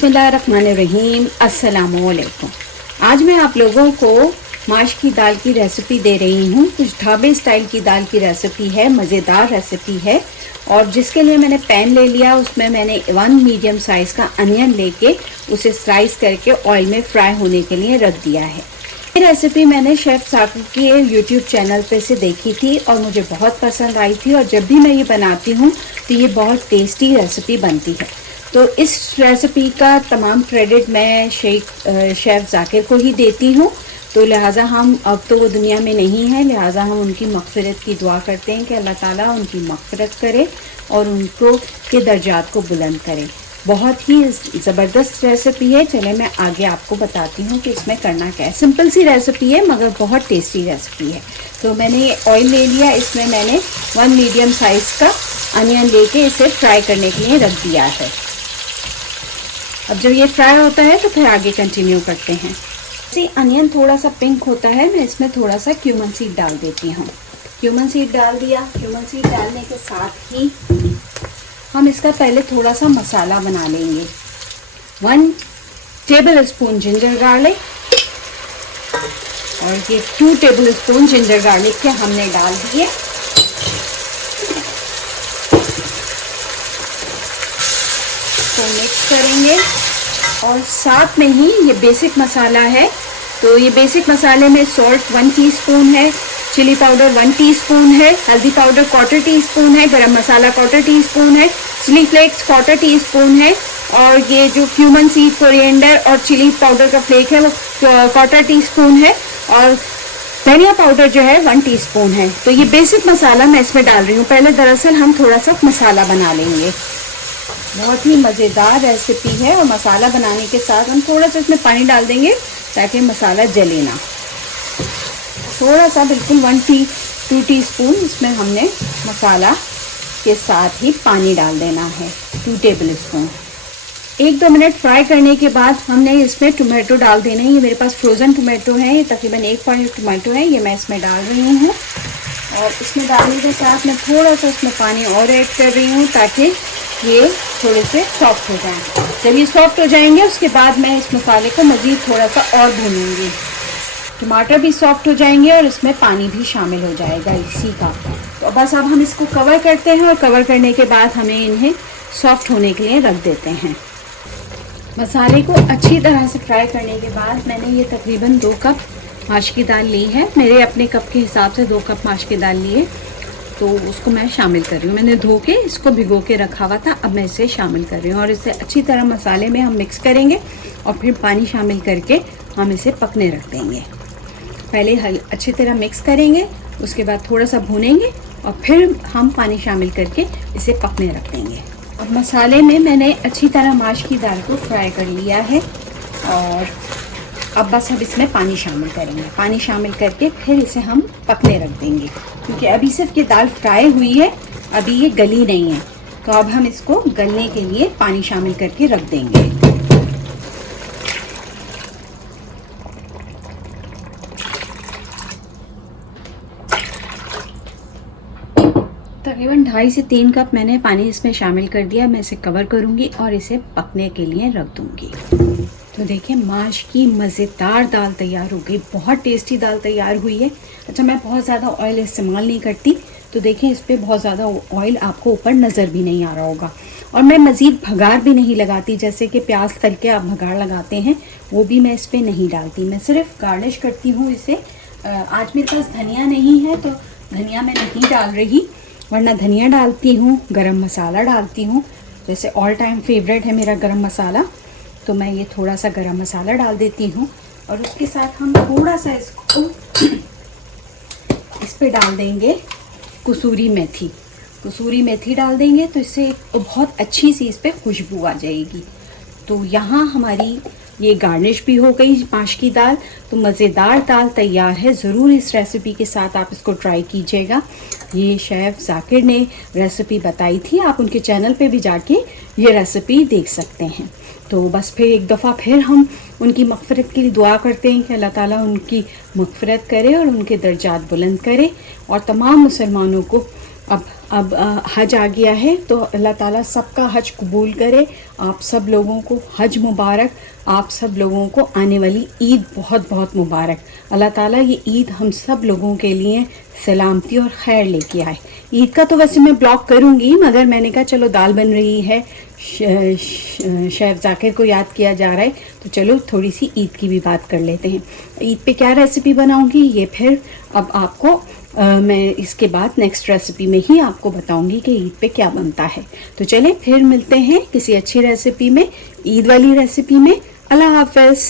बिस्मिल्लाहिर्रहमानिर्रहीम, अस्सलामुअलैकुम। आज मैं आप लोगों को माश की दाल की रेसिपी दे रही हूँ। कुछ ढाबे स्टाइल की दाल की रेसिपी है, मज़ेदार रेसिपी है। और जिसके लिए मैंने पैन ले लिया, उसमें मैंने 1 मीडियम साइज़ का अनियन लेके उसे स्लाइस करके ऑयल में फ्राई होने के लिए रख दिया है। ये रेसिपी मैंने शेफ़ जाकिर के यूट्यूब चैनल पे से देखी थी और मुझे बहुत पसंद आई थी। और जब भी मैं ये बनाती हूँ तो ये बहुत टेस्टी रेसिपी बनती है। तो इस रेसिपी का तमाम क्रेडिट मैं शेफ़ जाकिर को ही देती हूँ। तो लिहाजा हम, अब तो वो दुनिया में नहीं है, लिहाजा हम उनकी मग़फ़िरत की दुआ करते हैं कि अल्लाह ताला उनकी मग़फ़िरत करे और उनको के दर्जात को बुलंद करे। बहुत ही ज़बरदस्त रेसिपी है। चले मैं आगे आपको बताती हूँ कि इसमें करना क्या है। सिंपल सी रेसिपी है मगर बहुत टेस्टी रेसिपी है। तो मैंने ऑयल ले लिया, इसमें मैंने 1 मीडियम साइज़ का अनियन लेके इसे फ्राई करने के लिए रख दिया है। अब जब ये फ्राई होता है तो फिर आगे कंटिन्यू करते हैं। जैसे अनियन थोड़ा सा पिंक होता है, मैं इसमें थोड़ा सा क्यूमन सीड डाल देती हूँ। क्यूमन सीड डाल दिया। क्यूमन सीड डालने के साथ ही हम इसका पहले थोड़ा सा मसाला बना लेंगे। 1 टेबल स्पून जिंजर गार्लिक, और ये 2 टेबल स्पून जिंजर गार्लिक के हमने डाल दिए। तो मिक्स करेंगे और साथ में ही ये बेसिक मसाला है। तो ये बेसिक मसाले में सॉल्ट 1 टीस्पून है, चिली पाउडर 1 टीस्पून है, हल्दी पाउडर 1/4 टीस्पून है, गरम मसाला 1/4 टीस्पून है, चिली फ्लेक्स 1/4 टीस्पून है, और ये जो क्यूमन सीड, कोरिएंडर और चिली पाउडर का फ्लेक है वो 1/4 टीस्पून है, और धनिया पाउडर जो है 1 टीस्पून है। तो ये बेसिक मसाला मैं इसमें डाल रही हूँ। पहले दरअसल हम थोड़ा सा मसाला बना लेंगे। बहुत ही मज़ेदार रेसिपी है और मसाला बनाने के साथ हम थोड़ा सा इसमें पानी डाल देंगे ताकि मसाला जले ना। थोड़ा सा बिल्कुल 2 टीस्पून इसमें हमने मसाला के साथ ही पानी डाल देना है, 2 टेबल स्पून। 1-2 मिनट फ्राई करने के बाद हमने इसमें टोमेटो डाल देना है। ये मेरे पास फ्रोज़न टोमेटो है, ये तकरीबन 1 पाव टोमेटो है, ये मैं इसमें डाल रही हूँ। और इसमें डालने के साथ मैं थोड़ा सा इसमें पानी और ऐड कर रही हूँ ताकि ये थोड़े से सॉफ्ट हो जाएं। जब ये सॉफ्ट हो जाएंगे उसके बाद मैं इस मसाले को मज़ीद थोड़ा सा और भूनूंगी। टमाटर भी सॉफ्ट हो जाएंगे और इसमें पानी भी शामिल हो जाएगा इसी का। तो बस अब हम इसको कवर करते हैं और कवर करने के बाद हमें इन्हें सॉफ्ट होने के लिए रख देते हैं। मसाले को अच्छी तरह से फ्राई करने के बाद मैंने ये तकरीबन 2 कप माश की दाल ली है। मेरे अपने कप के हिसाब से 2 कप माश की दाल लिए, तो उसको मैं शामिल कर रही हूँ। मैंने धो के इसको भिगो के रखा हुआ था, अब मैं इसे शामिल कर रही हूँ। और इसे अच्छी तरह मसाले में हम मिक्स करेंगे और फिर पानी शामिल करके हम इसे पकने रख देंगे। पहले अच्छी तरह मिक्स करेंगे, उसके बाद थोड़ा सा भूनेंगे और फिर हम पानी शामिल करके इसे पकने रख देंगे। और मसाले में मैंने अच्छी तरह माश की दाल को फ्राई कर लिया है और अब बस अब इसमें पानी शामिल करेंगे। पानी शामिल करके फिर इसे हम पकने रख देंगे, क्योंकि अभी सिर्फ ये दाल फ्राई हुई है, अभी ये गली नहीं है। तो अब हम इसको गलने के लिए पानी शामिल करके रख देंगे। तकरीबन 2.5 से 3 कप मैंने पानी इसमें शामिल कर दिया। मैं इसे कवर करूँगी और इसे पकने के लिए रख दूँगी। तो देखिए माश की मज़ेदार दाल तैयार हो गई। बहुत टेस्टी दाल तैयार हुई है। अच्छा, मैं बहुत ज़्यादा ऑयल इस्तेमाल नहीं करती, तो देखिए इस पर बहुत ज़्यादा ऑयल आपको ऊपर नज़र भी नहीं आ रहा होगा। और मैं मज़ीद भगार भी नहीं लगाती, जैसे कि प्याज तल के आप भगार लगाते हैं, वो भी मैं इस पर नहीं डालती। मैं सिर्फ गार्निश करती हूँ इसे। आज मेरे पास धनिया नहीं है तो धनिया मैं नहीं डाल रही, वरना धनिया डालती हूँ, गरम मसाला डालती हूँ। जैसे ऑल टाइम फेवरेट है मेरा गरम मसाला, तो मैं ये थोड़ा सा गरम मसाला डाल देती हूँ। और उसके साथ हम थोड़ा सा इसको इस पे डाल देंगे कसूरी मेथी। कसूरी मेथी डाल देंगे तो इससे बहुत अच्छी सी इस पे खुशबू आ जाएगी। तो यहाँ हमारी ये गार्निश भी हो गई माश की दाल। तो मज़ेदार दाल तैयार है। ज़रूर इस रेसिपी के साथ आप इसको ट्राई कीजिएगा। ये शेफ़ जाकिर ने रेसिपी बताई थी, आप उनके चैनल पे भी जाके ये रेसिपी देख सकते हैं। तो बस फिर एक दफ़ा फिर हम उनकी मग़फ़िरत के लिए दुआ करते हैं कि अल्लाह ताला उनकी मग़फ़िरत करे और उनके दर्जात बुलंद करे और तमाम मुसलमानों को अब अब हज आ गया है, तो अल्लाह ताला सबका हज कबूल करे। आप सब लोगों को हज मुबारक। आप सब लोगों को आने वाली ईद बहुत बहुत मुबारक। अल्लाह ताला ये ईद हम सब लोगों के लिए सलामती और खैर लेके आए। ईद का तो वैसे मैं ब्लॉग करूँगी, मगर मैंने कहा चलो दाल बन रही है, शेफ जाकिर को याद किया जा रहा है, तो चलो थोड़ी सी ईद की भी बात कर लेते हैं। ईद पे क्या रेसिपी बनाऊंगी ये फिर अब आपको मैं इसके बाद नेक्स्ट रेसिपी में ही आपको बताऊंगी कि ईद पे क्या बनता है। तो चलें फिर मिलते हैं किसी अच्छी रेसिपी में, ईद वाली रेसिपी में। अल्लाह हाफ़िज़।